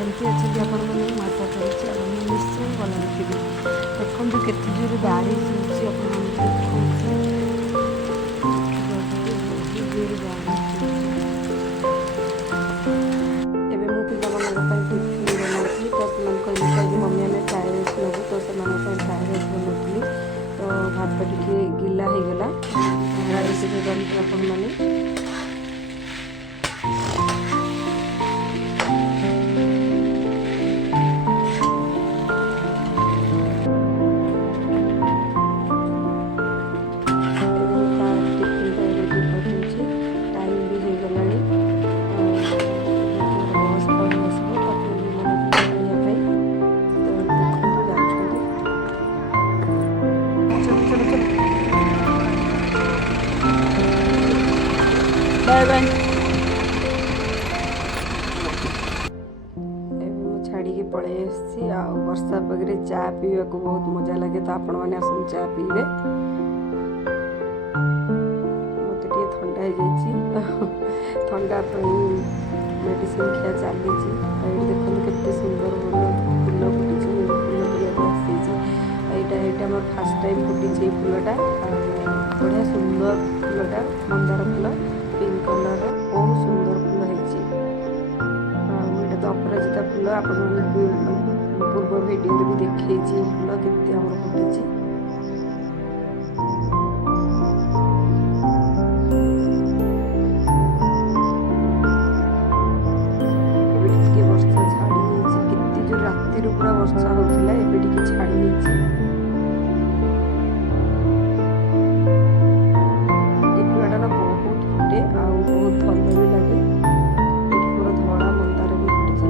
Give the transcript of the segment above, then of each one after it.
କେମିତି ଅଛନ୍ତି ଆପଣମାନେ? ମୁଁ ଆଶା କରୁଛି ଆପଣ ନିଶ୍ଚୟ ଭଲ ଥିବେ। ଦେଖନ୍ତୁ କେତେ ଜୋରେ ଗାଡ଼ି ଚାଲୁଛି, ଆପଣମାନଙ୍କୁ ଦେଖାଉଛି ବହୁତ ଜୋରେ ଗାଡ଼ି ଚାଲୁଛି। ଏବେ ମୁଁ ପିଲାମାନଙ୍କ ପାଇଁ ଟିଫିନ୍ ବନାଉଥିଲି, ତ ସେମାନେ କହିଲେ କି ଆଜି ମମି ଆମେ ଫ୍ରାଏ ରାଇସ୍ ନେବୁ, ତ ସେମାନଙ୍କ ପାଇଁ ଫ୍ରାଏ ରାଇସ୍ ବନାଉଥିଲି। ତ ଭାତ ଟିକେ ଗିଲା ହେଇଗଲା, ଦେଖିବେ କରିକି ଆପଣମାନେ। Bye bye. छाड़ी पलि आसी वर्षा पागे चा पीवा को बहुत मजा लगे, तो आपण मैंने आसन चा पीबे। मत ठंडा हो ठंडा मेडिसिन खिया चली। देखते केते सुंदर फूल फुटी फूल यहाँ मोर फास्ट टाइम फुटी फूलटा बढ़िया सुंदर फूलटा मंदार फूल पिंक कलर बहुत सुंदर फूल है। तो अपराजिता फूल आप पूर्व वीडियो भी देखी फूल केते फुटी। वर्षा छाड़ी केते जो राति पूरा वर्षा होता है, छाड़ी बहुत फुटे बहुत भल भी लगे। पूरा धड़ा मंदार भी फुटी।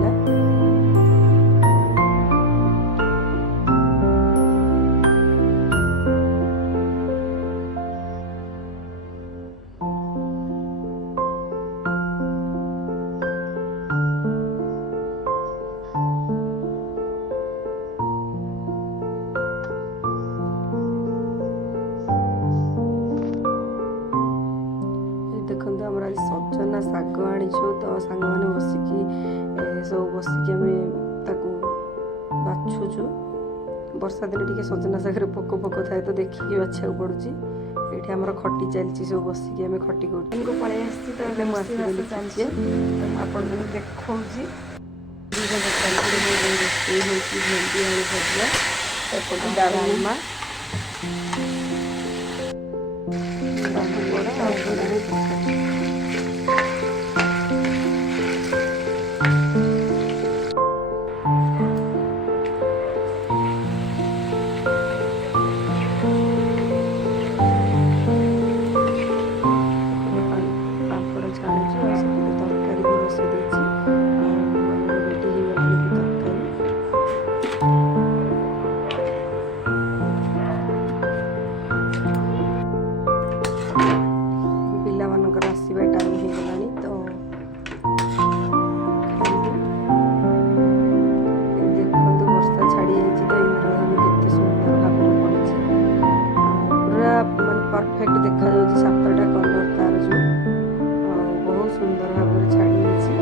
देखते आम आज सजना शाग आनीचु, तो सांग मैंने बसिकी सब बसिकी बाछुचु। वर्षा दिन टी सजना शागर पोक पोक थाए, तो देखिए बाछा पड़ुची। ये आम खटी चलती सब बसिकी आम खटी कर पलि आसी, तो मुझे चलती आप देखा भेंडी आलू भजा एपटे डालमा परफेक्ट देखा सातटा कलर तार जो बहुत सुंदर भाव छाड़ी सब